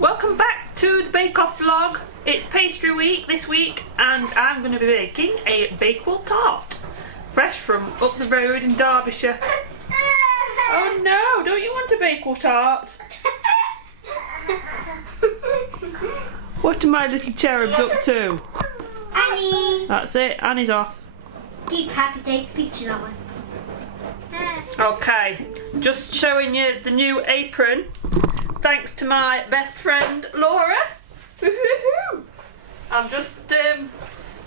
Welcome back to the Bake Off vlog. It's pastry week this week and I'm going to be baking a Bakewell Tart. Fresh from up the road in Derbyshire. Oh no, don't you want a Bakewell Tart? What are my little cherubs up to? Annie! That's it, Annie's off. Keep happy, take a picture of one. Okay, just showing you the new apron. Thanks to my best friend Laura. Woohoo! I'm just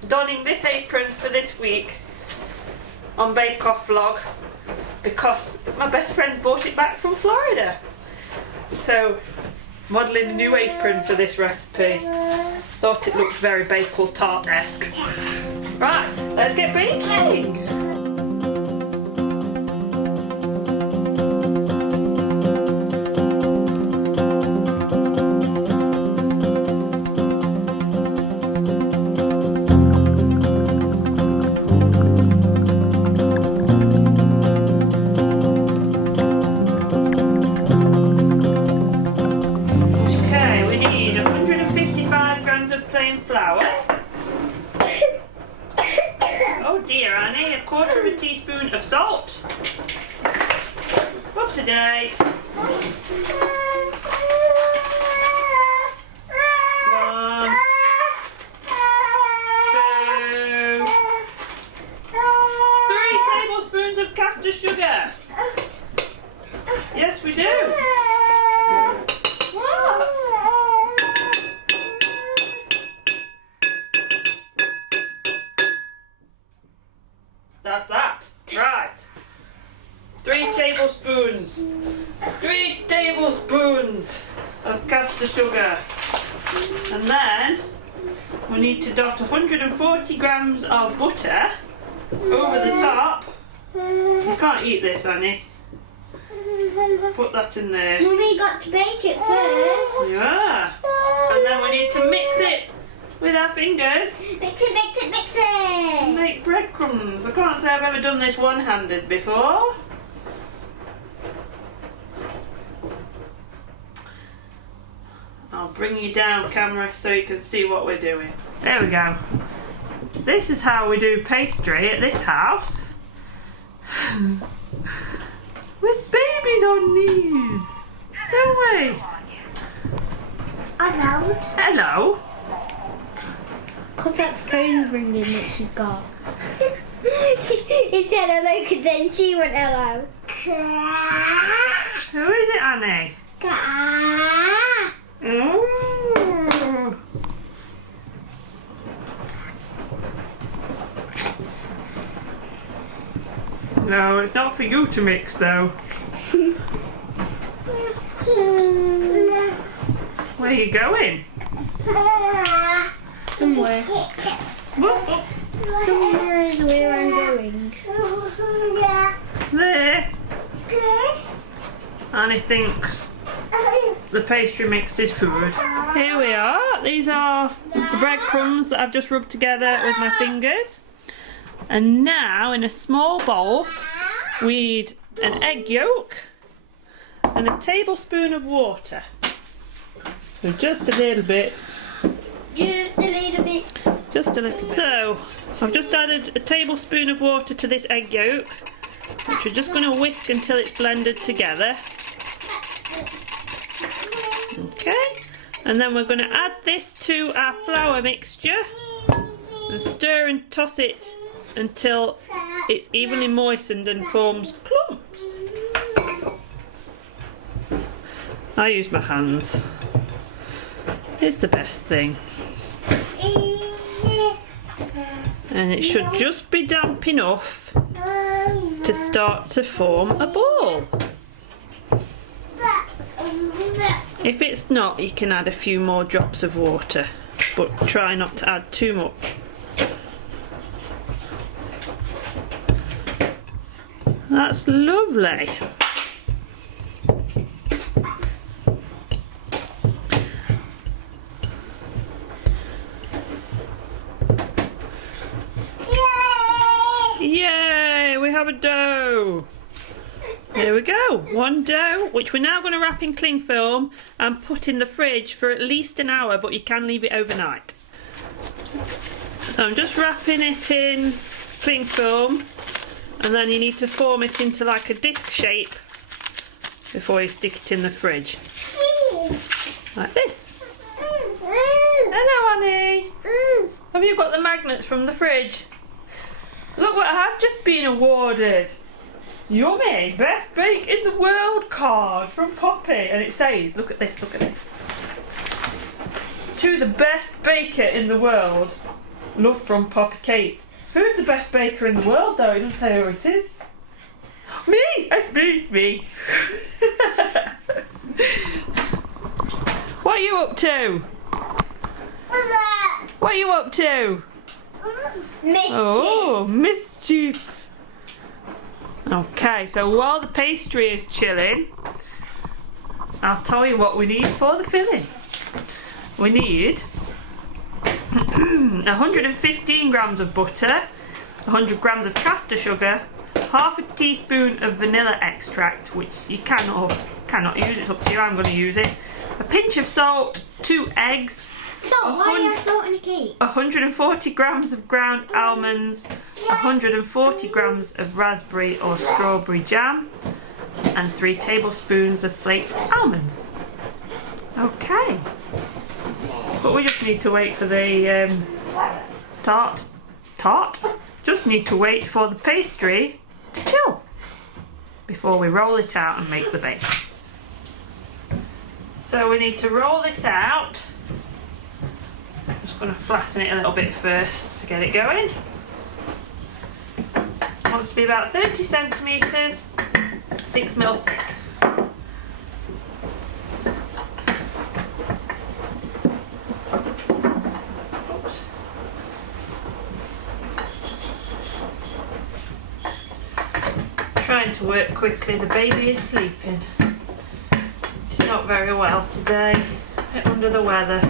donning this apron for this week on Bake Off vlog because my best friend bought it back from Florida. So, modelling a new apron for this recipe. Thought it looked very Bakewell Tart-esque. Right, let's get baking. Plain flour. Oh dear, Annie, a quarter of a teaspoon of salt. Whoops a day. 1, 2, 3 tablespoons of caster sugar. Yes, we do. That's that. Right. 3 tablespoons. 3 tablespoons of caster sugar. And then we need to dot 140 grams of butter over the top. You can't eat this, Annie. Put that in there. Mummy got to bake it first. Yeah. And then we need to mix it with our fingers. Mix it, mix it, mix it. Make breadcrumbs. I can't say I've ever done this one-handed before. I'll bring you down camera so you can see what we're doing. There we go. This is how we do pastry at this house. With babies on knees. Don't we? Hello. Hello. Because that phone's ringing that she got. It said hello, and then she went hello. Who is it, Annie? Oh. No, it's not for you to mix though. Where are you going? Somewhere. Whoop. Somewhere is where I'm going. There. Annie thinks the pastry mix is food. Here we are. These are the breadcrumbs that I've just rubbed together with my fingers. And now in a small bowl we need an egg yolk and a tablespoon of water. So just a little bit. Just a little bit. Just a little. So I've just added a tablespoon of water to this egg yolk, which we're just going to whisk until it's blended together. Okay, and then we're going to add this to our flour mixture and stir and toss it until it's evenly moistened and forms clumps. I use my hands. It's the best thing. And it should just be damp enough to start to form a ball. If it's not, you can add a few more drops of water, but try not to add too much. That's lovely. Yay! We have a dough. There we we go. One dough, which we're now going to wrap in cling film and put in the fridge for at least an hour, but you can leave it overnight. So I'm just wrapping it in cling film, and then you need to form it into like a disc shape before you stick it in the fridge. Like this. Hello, Annie. Have you got the magnets from the fridge? Look what I have just been awarded. Yummy, best bake in the world card from Poppy. And it says, look at this, look at this. To the best baker in the world, love from Poppy Kate. Who's the best baker in the world though? It doesn't say who it is. Me! It's me. What are you up to? What are you up to? Mischief. Oh, mischief. Okay, so while the pastry is chilling, I'll tell you what we need for the filling. We need 115 grams of butter, 100 grams of caster sugar, half a teaspoon of vanilla extract, which you can or cannot use, it's up to you, I'm going to use it, a pinch of salt, 2 eggs, Salt, why do you have salt in a cake? 140 grams of ground almonds, 140 grams of raspberry or strawberry jam, and 3 tablespoons of flaked almonds. Okay. But we just need to wait for the tart. Just need to wait for the pastry to chill before we roll it out and make the base. So we need to roll this out. I'm just going to flatten it a little bit first to get it going. It wants to be about 30 centimetres, 6mm thick. Oops. Trying to work quickly, the baby is sleeping. She's not very well today, a bit under the weather.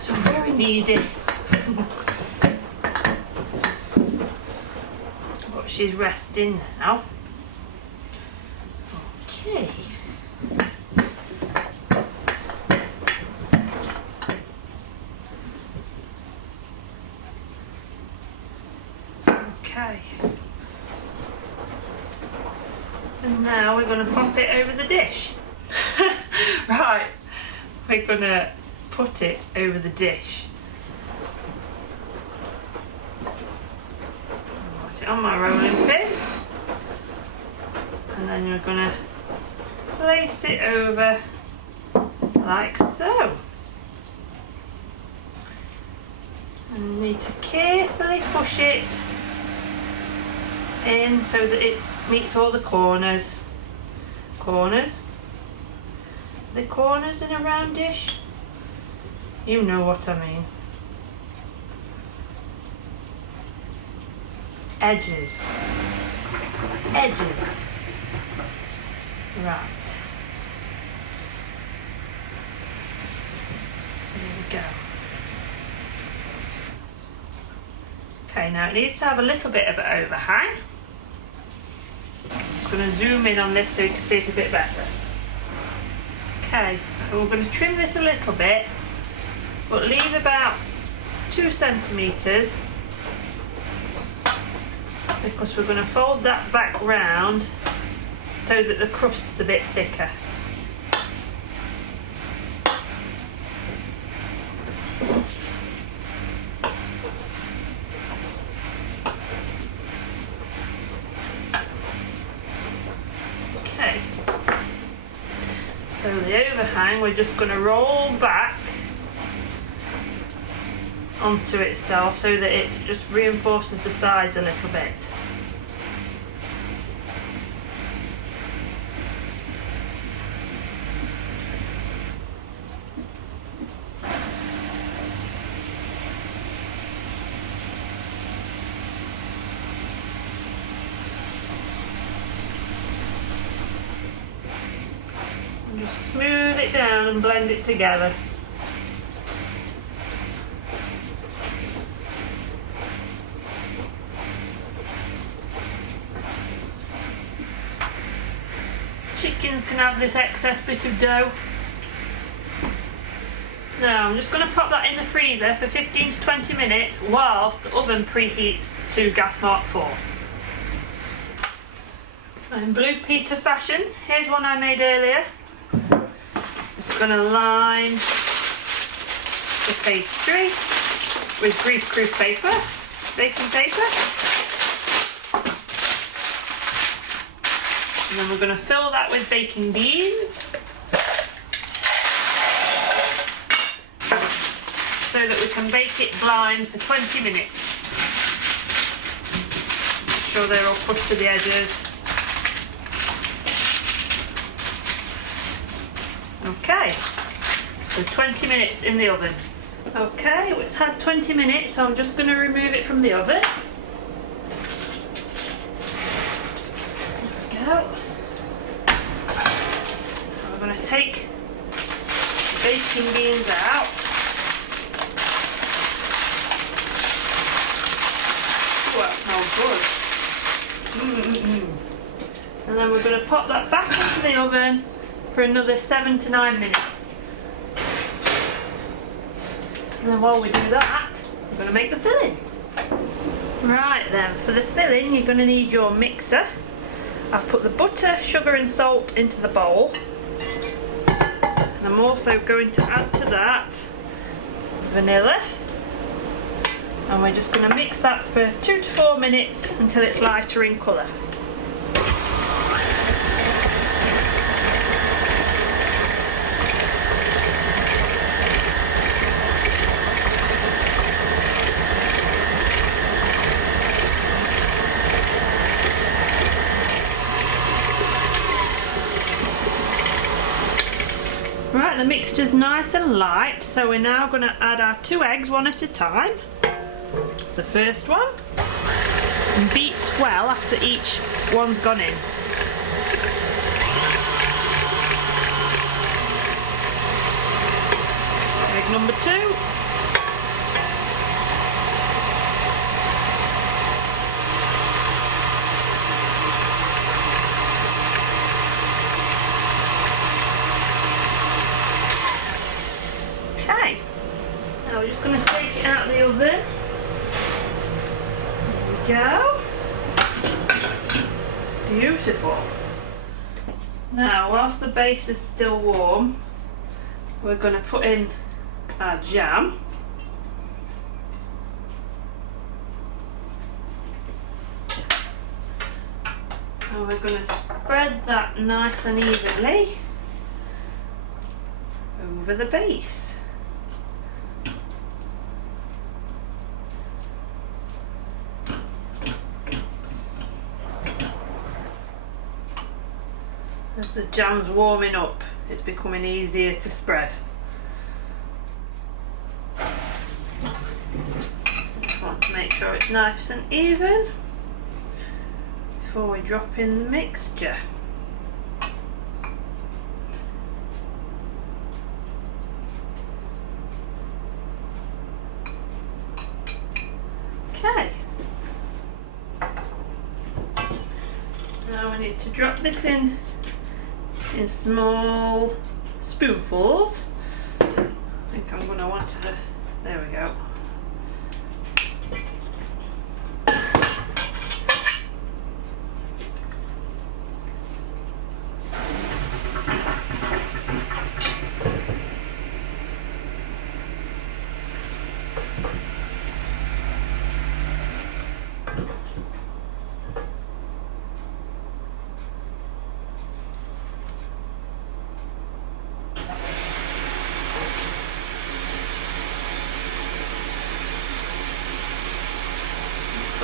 So very needy. But she's resting now. Okay. Okay. And now we're going to pop it over the dish. Right. We're going to put it over the dish. Put it on my rolling pin, and then you're going to place it over like so. And you need to carefully push it in so that it meets all the corners. The corners in a round dish. You know what I mean. Edges. Right. There we go. Okay, now it needs to have a little bit of an overhang. I'm just going to zoom in on this so you can see it a bit better. Okay, and we're going to trim this a little bit, but leave about 2 centimetres because we're going to fold that back round so that the crust's a bit thicker. Okay, so the overhang we're just going to roll back onto itself so that it just reinforces the sides a little bit. And just smooth it down and blend it together. can have this excess bit of dough. Now I'm just going to pop that in the freezer for 15 to 20 minutes whilst the oven preheats to gas mark 4. In Blue Peter fashion, here's one I made earlier. Just going to line the pastry with greaseproof paper, baking paper. And then we're going to fill that with baking beans so that we can bake it blind for 20 minutes. Make sure they're all pushed to the edges. Okay, so 20 minutes in the oven. Okay, well, it's had 20 minutes, so I'm just going to remove it from the oven. There we go. We're going to take the baking beans out. Oh, that smells good. And then we're going to pop that back into the oven for another 7 to 9 minutes. And then while we do that, we're going to make the filling. Right then, for the filling you're going to need your mixer. I've put the butter, sugar and salt into the bowl. And I'm also going to add to that vanilla. And we're just going to mix that for 2 to 4 minutes until it's lighter in colour. Right, the mixture's nice and light, so we're now going to add our 2 eggs one at a time. The first one. And beat well after each one's gone in. Egg number 2. Okay, now we're just going to take it out of the oven. There we go. Beautiful. Now, whilst the base is still warm, we're going to put in our jam. And we're going to spread that nice and evenly over the base. As the jam's warming up, it's becoming easier to spread. Just want to make sure it's nice and even before we drop in the mixture. Okay. Now we need to drop this in small spoonfuls. I think I'm going to want to, there we go.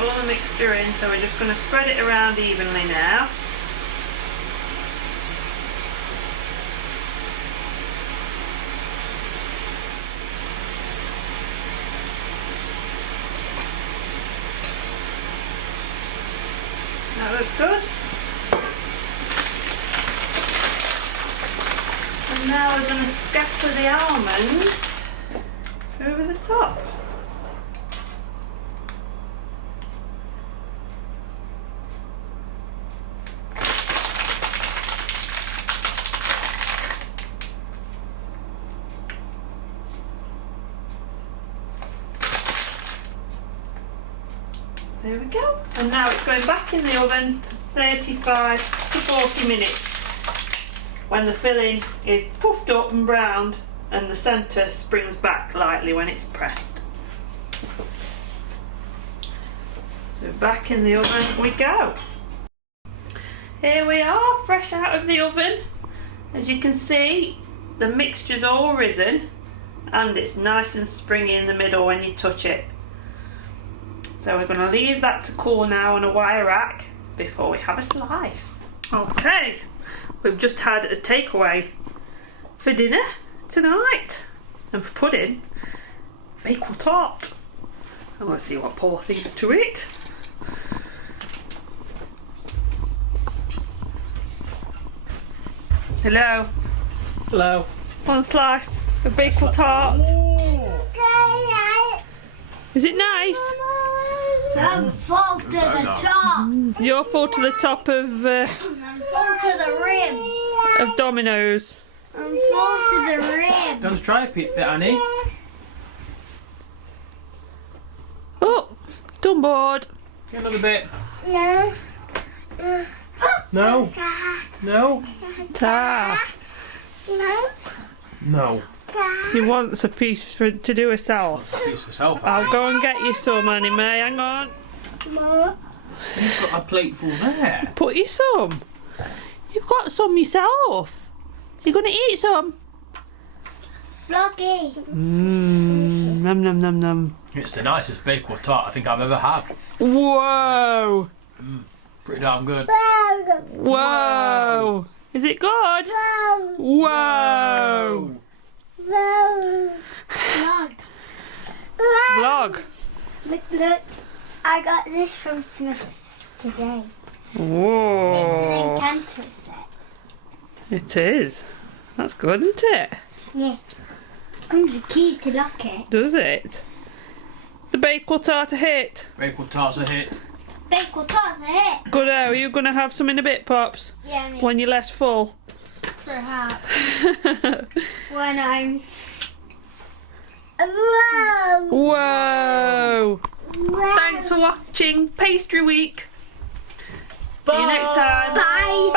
All the mixture in, so we're just going to spread it around evenly now. That looks good. And now we're going to scatter the almonds over the top. There we go. And now it's going back in the oven 35 to 40 minutes when the filling is puffed up and browned and the centre springs back lightly when it's pressed. So back in the oven we go. Here we are, fresh out of the oven. As you can see, the mixture's all risen and it's nice and springy in the middle when you touch it. So we're going to leave that to cool now on a wire rack before we have a slice. Okay, we've just had a takeaway for dinner tonight, and for pudding, Bakewell Tart. I want to see what Paul thinks to it. Hello. Hello. One slice of Bakewell Tart. Is it nice? I'm full to the top. You're full to the top of I'm full to the rim. of Domino's. I'm full to the rim. Don't try a bit, Annie. Oh, done board. Get another bit. No. No. No. Ta. No. No. He wants a piece to do herself. Piece yourself. I'll go and get you some, Annie May. Hang on. More. You've got a plate full there. Put you some. You've got some yourself. You're going to eat some? Vloggy. Num num num num. It's the nicest Bakewell Tart I think I've ever had. Whoa. Pretty damn good. Whoa. Is it good? Whoa. Vlog. Vlog. Look. I got this from Smith's today. It's an Whoa. Encanto set. It is. That's good, isn't it? Yeah. Comes with keys to lock it. Does it? The Bakewell Tart a hit. Bakewell Tart's a hit. Bakewell Tart's a hit. Good. Are you going to have some in a bit, Pops? Yeah, me. When you're less full. Perhaps. When I'm. Whoa. Whoa. Thanks for watching Pastry Week. See you next time. Bye.